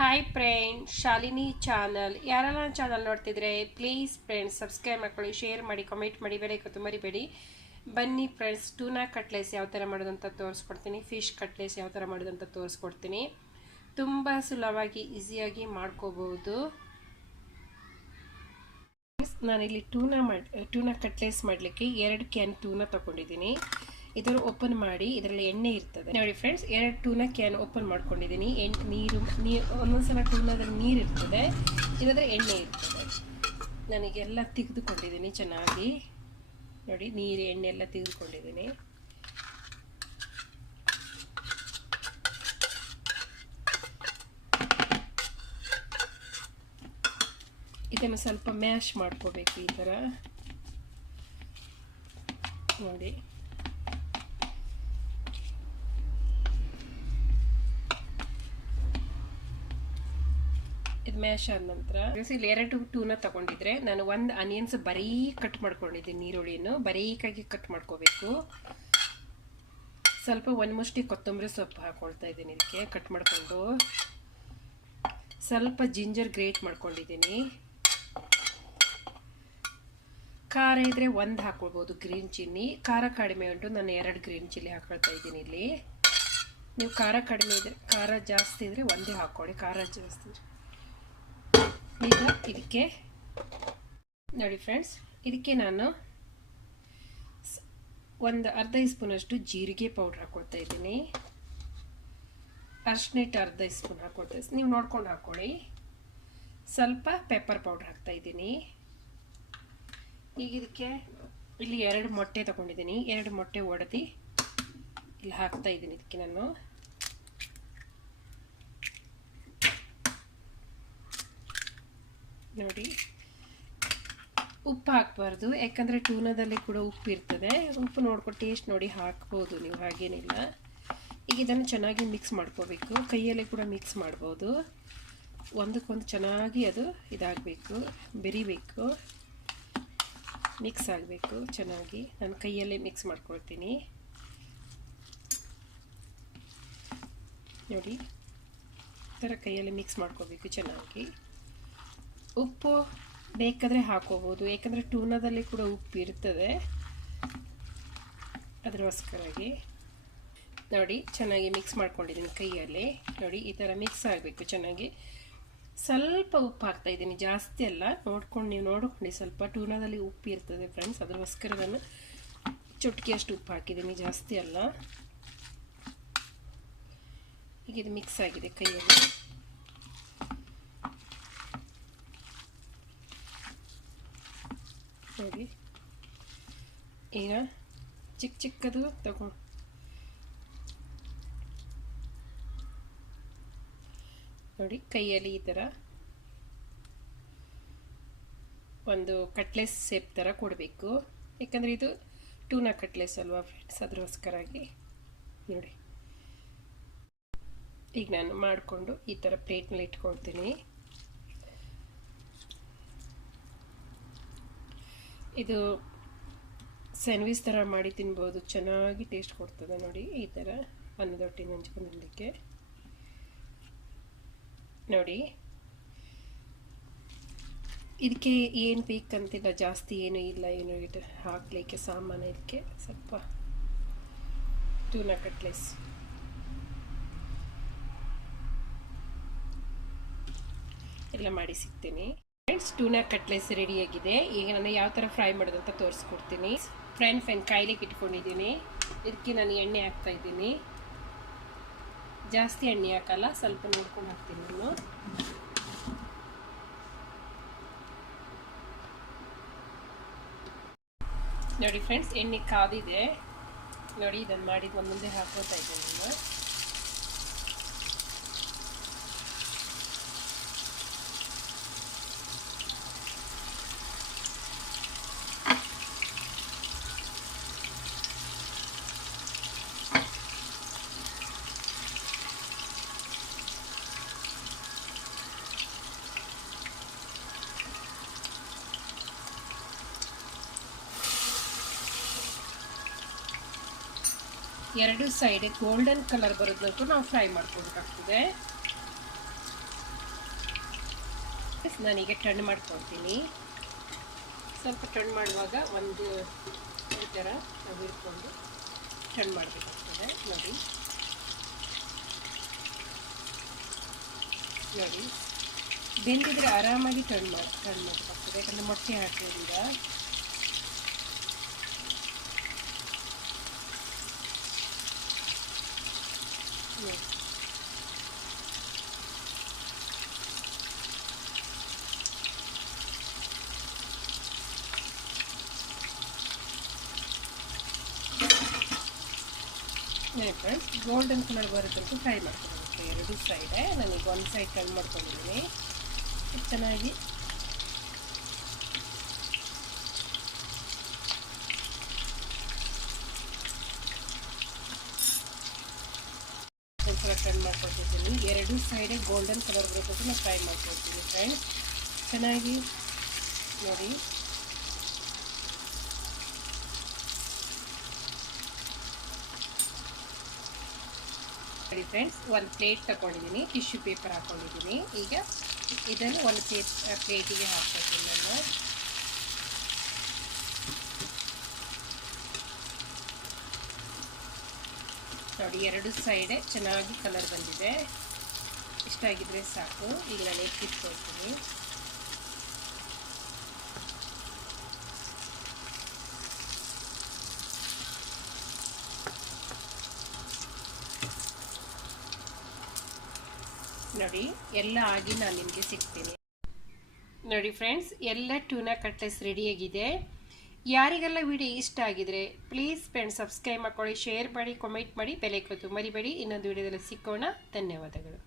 Hi friend Shalini channel ಯಾರೆಲ್ಲ ನನ್ನ channel ನೋಡ್ತಿದ್ರೆ ಪ್ಲೀಸ್ ಫ್ರೆಂಡ್ಸ್ ಸಬ್ಸ್ಕ್ರೈಬ್ ಮಾಡ್ಕೊಳ್ಳಿ ಶೇರ್ ಮಾಡಿ ಕಮೆಂಟ್ ಮಾಡಿ ಬೇರೆ ಮರಿಬೇಡಿ. ಬನ್ನಿ ಫ್ರೆಂಡ್ಸ್ ಟೂನಾ ಕಟ್ಲೆಸ್ ಯಾವ ಥರ ಮಾಡೋದಂತ ತೋರಿಸ್ಕೊಡ್ತೀನಿ. ಫಿಶ್ ಕಟ್ಲೆಸ್ ಯಾವ ಥರ ಮಾಡೋದಂತ ತೋರಿಸ್ಕೊಡ್ತೀನಿ. ತುಂಬ ಸುಲಭವಾಗಿ ಈಸಿಯಾಗಿ ಮಾಡ್ಕೋಬಹುದು ನಾನಿಲ್ಲಿ ಟೂನಾ ಮಾಡಿ ಟೂನಾ ಕಟ್ಲೆಸ್ ಮಾಡಲಿಕ್ಕೆ ಎರಡು ಕ್ಯಾನ್ ಟೂನಾ ತಗೊಂಡಿದ್ದೀನಿ. ಇದರ ಓಪನ್ ಮಾಡಿ, ಇದರಲ್ಲಿ ಎಣ್ಣೆ ಇರ್ತದೆ. ನೋಡಿ ಫ್ರೆಂಡ್ಸ್ ಎರಡು ಟೂನ ಕ್ಯಾನ್ ಓಪನ್ ಮಾಡ್ಕೊಂಡಿದ್ದೀನಿ. ಎಣ್ಣೆ ನೀರು ನೀರು ಒಂದೊಂದ್ಸಲ ಟೂನಾದಲ್ಲಿ ನೀರು ಇರ್ತದೆ. ಇದಾದರೆ ಎಣ್ಣೆ ಇರ್ತದೆ. ನನಗೆಲ್ಲ ತೆಗೆದುಕೊಂಡಿದ್ದೀನಿ ಚೆನ್ನಾಗಿ. ನೋಡಿ, ನೀರು, ಎಣ್ಣೆ ಎಲ್ಲ ತೆಗೆದುಕೊಂಡಿದ್ದೀನಿ. ಇದನ್ನು ಸ್ವಲ್ಪ ಮ್ಯಾಶ್ ಮಾಡ್ಕೋಬೇಕು ಈ ಥರ. ನೋಡಿ. ಇದು ಮ್ಯಾಶ್ ಆದ ನಂತರ. ಇಲ್ಲಿ ಎರಡು ಟೂನ ತಗೊಂಡಿದ್ರೆ ನಾನು ಒಂದು ಅನಿಯನ್ಸ್ ಬರೀ ಕಟ್ ಮಾಡ್ಕೊಂಡಿದ್ದೀನಿ ನೀರುಳ್ಳಿಯನ್ನು ಬರೀಕಾಗಿ ಕಟ್ ಮಾಡ್ಕೋಬೇಕು. ಸ್ವಲ್ಪ ಒಂದು ಮುಷ್ಟಿ ಕೊತ್ತಂಬರಿ ಸೊಪ್ಪು ಹಾಕೊಳ್ತಾ ಇದ್ದೀನಿ ಇದಕ್ಕೆ ಕಟ್ ಮಾಡಿಕೊಂಡು. ಸ್ವಲ್ಪ ಜಿಂಜರ್ ಗ್ರೇಟ್ ಮಾಡ್ಕೊಂಡಿದ್ದೀನಿ. ಖಾರ ಇದ್ರೆ ಒಂದು ಹಾಕೊಳ್ಬೋದು ಗ್ರೀನ್ ಚಿಲ್ಲಿ ಖಾರ ಕಡಿಮೆ ಉಂಟು, ನಾನು ಎರಡು ಗ್ರೀನ್ ಚಿಲ್ಲಿ ಹಾಕೊಳ್ತಾ ಇದ್ದೀನಿ ಇಲ್ಲಿ. ನೀವು ಖಾರ ಕಡಿಮೆ ಇದ್ರೆ, ಖಾರ ಜಾಸ್ತಿ ಇದ್ರೆ ಒಂದೇ ಹಾಕ್ಕೊಳ್ಳಿ, ಖಾರ ಜಾಸ್ತಿ ಈಗ ಇದಕ್ಕೆ ನೋಡಿ ಫ್ರೆಂಡ್ಸ್ ಇದಕ್ಕೆ ನಾನು ಒಂದು ಅರ್ಧ ಸ್ಪೂನಷ್ಟು ಜೀರಿಗೆ ಪೌಡ್ರ್ ಹಾಕೊಳ್ತಾ ಇದ್ದೀನಿ. ಅರ್ಶಿನ ಹಿಟ್ಟು ಅರ್ಧ ಸ್ಪೂನ್ ಹಾಕೊಳ್ತಾ ನೀವು ನೋಡ್ಕೊಂಡು ಹಾಕ್ಕೊಳ್ಳಿ ಸ್ವಲ್ಪ ಪೆಪ್ಪರ್ ಪೌಡ್ರ್ ಹಾಕ್ತಾ ಇದ್ದೀನಿ. ಈಗ ಇದಕ್ಕೆ ಇಲ್ಲಿ ಎರಡು ಮೊಟ್ಟೆ ತಗೊಂಡಿದ್ದೀನಿ. ಎರಡು ಮೊಟ್ಟೆ ಒಡೆದು ಇಲ್ಲಿ ಹಾಕ್ತಾ ಇದ್ದೀನಿ ಇದಕ್ಕೆ ನಾನು. ನೋಡಿ. ಉಪ್ಪು ಹಾಕಬಾರ್ದು, ಯಾಕಂದರೆ ಟೂನದಲ್ಲಿ ಕೂಡ ಉಪ್ಪು ಇರ್ತದೆ. ಉಪ್ಪು ನೋಡ್ಕೊಂಡು ಟೇಸ್ಟ್ ನೋಡಿ ಹಾಕ್ಬೋದು ನೀವು, ಹಾಗೇನಿಲ್ಲ. ಈಗ ಇದನ್ನು ಚೆನ್ನಾಗಿ ಮಿಕ್ಸ್ ಮಾಡ್ಕೋಬೇಕು. ಕೈಯಲ್ಲಿ ಕೂಡ ಮಿಕ್ಸ್ ಮಾಡ್ಬೋದು. ಒಂದಕ್ಕೊಂದು ಚೆನ್ನಾಗಿ ಅದು ಇದಾಗಬೇಕು, ಬೆರಿಬೇಕು. ಮಿಕ್ಸ್ ಆಗಬೇಕು ಚೆನ್ನಾಗಿ. ನಾನು ಕೈಯಲ್ಲೇ ಮಿಕ್ಸ್ ಮಾಡ್ಕೊಳ್ತೀನಿ. ನೋಡಿ, ಈ ಥರ ಕೈಯಲ್ಲಿ ಮಿಕ್ಸ್ ಮಾಡ್ಕೋಬೇಕು ಚೆನ್ನಾಗಿ. ಉಪ್ಪು ಬೇಕಾದರೆ ಹಾಕೋಬೋದು, ಏಕೆಂದರೆ ಟೂನಾದಲ್ಲಿ ಕೂಡ ಉಪ್ಪು ಇರ್ತದೆ. ಅದಕ್ಕೋಸ್ಕರಾಗಿ ನೋಡಿ, ಚೆನ್ನಾಗಿ ಮಿಕ್ಸ್ ಮಾಡ್ಕೊಂಡಿದ್ದೀನಿ ಕೈಯಲ್ಲಿ. ನೋಡಿ, ಈ ಥರ ಮಿಕ್ಸ್ ಆಗಬೇಕು ಚೆನ್ನಾಗಿ. ಸ್ವಲ್ಪ ಉಪ್ಪು ಹಾಕ್ತಾ ಇದ್ದೀನಿ, ಜಾಸ್ತಿ ಅಲ್ಲ. ನೋಡ್ಕೊಂಡು, ನೀವು ನೋಡ್ಕೊಂಡು ಸ್ವಲ್ಪ ಟೂನಾದಲ್ಲಿ ಉಪ್ಪು ಇರ್ತದೆ ಫ್ರೆಂಡ್ಸ್ ಅದರೋಸ್ಕರ ನಾನು ಚುಟ್ಕಿ ಅಷ್ಟು ಉಪ್ಪು ಹಾಕಿದ್ದೀನಿ, ಜಾಸ್ತಿ ಅಲ್ಲ. ಈಗ ಇದು ಮಿಕ್ಸ್ ಆಗಿದೆ ಕೈಯಲ್ಲಿ. ನೋಡಿ ಈಗ ಚಿಕ್ಕ ಚಿಕ್ಕದು ತಗೋ. ನೋಡಿ ಕೈಯಲ್ಲಿ ಈ ಥರ ಒಂದು ಕಟ್ಲೆಸ್ ಸೇಪ್ ಥರ ಕೊಡಬೇಕು. ಯಾಕಂದರೆ ಇದು ಟೂನಾ ಕಟ್ಲೆಸ್ ಅಲ್ವಾ ಫ್ರೆಂಡ್ಸ್ ಅದಕ್ಕೋಸ್ಕರಾಗಿ ನೋಡಿ. ಈಗ ನಾನು ಮಾಡಿಕೊಂಡು ಈ ಥರ ಪ್ಲೇಟ್ನಲ್ಲಿ ಇಟ್ಕೊಳ್ತೀನಿ. ಇದು ಸ್ಯಾಂಡ್ವಿಚ್ ಥರ ಮಾಡಿ ತಿನ್ಬೋದು. ಚೆನ್ನಾಗಿ ಟೇಸ್ಟ್ ಕೊಡ್ತದೆ ನೋಡಿ ಈ ಥರ ಅನ್ನದೊಟ್ಟಿನ ತಿನ್ನಲಿಕ್ಕೆ ನೋಡಿ. ಇದಕ್ಕೆ ಏನು ಬೇಕಂತಿಲ್ಲ ಜಾಸ್ತಿ ಏನೂ ಇಲ್ಲ. ಏನು ಇದು ಹಾಕಲಿಕ್ಕೆ ಸಾಮಾನು ಇದಕ್ಕೆ. ಸ್ವಲ್ಪ ಟೂನಾ ಕಟ್ಲೆಸ್ ಎಲ್ಲ ಮಾಡಿ ಸಿಗ್ತೀನಿ. ಫ್ರೆಂಡ್ಸ್ ಟೂನಾ ಕಟ್ಲೆಸ್ ರೆಡಿಯಾಗಿದೆ ಈಗ ನಾನು ಯಾವ ಥರ ಫ್ರೈ ಮಾಡೋದು ಅಂತ ತೋರಿಸ್ಕೊಡ್ತೀನಿ. ಫ್ರೆಂಡ್ ಫ್ರೆಂಡ್ ಕಾಯಿಲೆಗೆ ಇಟ್ಕೊಂಡಿದ್ದೀನಿ. ಇದಕ್ಕೆ ನಾನು ಎಣ್ಣೆ ಹಾಕ್ತಾ ಇದ್ದೀನಿ. ಜಾಸ್ತಿ ಎಣ್ಣೆ ಹಾಕಲ್ಲ, ಸ್ವಲ್ಪ ನೋಡ್ಕೊಂಡು ಹಾಕ್ತೀನಿ ನಾನು. ನೋಡಿ ಫ್ರೆಂಡ್ಸ್ ಎಣ್ಣೆ ಕಾದಿದೆ. ನೋಡಿ, ಇದನ್ನು ಮಾಡಿ ಒಂದೊಂದೇ ಹಾಕೋತಾ ಇದ್ದೀನಿ ನಾನು. ಎರಡು ಸೈಡ್ ಗೋಲ್ಡನ್ ಕಲರ್ ಬರೋದಕ್ಕೂ ನಾವು ಫ್ರೈ ಮಾಡ್ಕೊಬೇಕಾಗ್ತದೆ ನಾನೀಗ ಟರ್ನ್ ಮಾಡ್ಕೊಳ್ತೀನಿ. ಸ್ವಲ್ಪ ಟರ್ನ್ ಮಾಡುವಾಗ ಒಂದು ಈ ಥರ ನಾವು ಇಟ್ಕೊಂಡು ಟರ್ನ್ ಮಾಡಬೇಕಾಗ್ತದೆ. ನೋಡಿ. ನೋಡಿ. ಬೆಂದಿದ್ರೆ ಆರಾಮಾಗಿ ಟರ್ನ್ ಮಾಡಿ ಟರ್ನ್ ಮಾಡಬೇಕಾಗ್ತದೆ. ಯಾಕಂದರೆ ಮೊಟ್ಟೆ ಹಾಕೋದ್ರಿಂದ ನೋಡಿ ಫ್ರೆಂಡ್ಸ್ ಗೋಲ್ಡನ್ ಕಲರ್ ಬರೋದಕ್ಕೂ ಫ್ರೈ ಮಾಡ್ಕೊಬೇಕು ಎರಡು ಸೈಡೇ ನನಗೆ ಒಂದು ಸೈಡ್ ಟರ್ನ್ ಮಾಡ್ಕೊಂಡಿದ್ದೀನಿ. ಚೆನ್ನಾಗಿ ಟರ್ನ್ ಮಾಡ್ಕೊತಿದ್ದೀನಿ ಎರಡು ಸೈಡೆ ಗೋಲ್ಡನ್ ಕಲರ್ ಬರೋಕ್ಕೂ ನಾನು ಫ್ರೈ ಮಾಡ್ಕೊಳ್ತೀನಿ ಫ್ರೆಂಡ್ಸ್ ಚೆನ್ನಾಗಿ ನೋಡಿ. ನೋಡಿ ಫ್ರೆಂಡ್ಸ್ ಒಂದು ಪ್ಲೇಟ್ ತಗೊಂಡಿದ್ದೀನಿ ಟಿಶ್ಯೂ ಪೇಪರ್ ಹಾಕೊಂಡಿದ್ದೀನಿ. ಈಗ ಇದನ್ನು ಒಂದು ಪ್ಲೇಟ್ ಪ್ಲೇಟಿಗೆ ಹಾಕ್ಕೊತೀನಿ ನಾನು. ನೋಡಿ, ಎರಡು ಸೈಡೆ ಚೆನ್ನಾಗಿ ಕಲರ್ ಬಂದಿದೆ. ಇಷ್ಟ ಆಗಿದ್ರೆ ಸಾಕು. ಈಗ ನಾನು ಎತ್ತಿಟ್ಕೊಳ್ತೀನಿ ನೋಡಿ, ಎಲ್ಲ ಆಗಿ ನಾನು ನಿಮಗೆ ಸಿಗ್ತೀನಿ. ನೋಡಿ ಫ್ರೆಂಡ್ಸ್ ಎಲ್ಲ ಟ್ಯೂನಾ ಕಟ್ಲೆಸ್ ರೆಡಿಯಾಗಿದೆ ಯಾರಿಗೆಲ್ಲ ವಿಡಿಯೋ ಇಷ್ಟ ಆಗಿದ್ರೆ ಪ್ಲೀಸ್ ಫ್ರೆಂಡ್ ಸಬ್ಸ್ಕ್ರೈಬ್ ಮಾಡ್ಕೊಳ್ಳಿ ಶೇರ್ ಮಾಡಿ ಕಮೆಂಟ್ ಮಾಡಿ ಬೆಲೆ ಕೊತ್ತು ಮರಿಬೇಡಿ. ಇನ್ನೊಂದು ವಿಡಿಯೋದಲ್ಲಿ ಸಿಕ್ಕೋಣ. ಧನ್ಯವಾದಗಳು.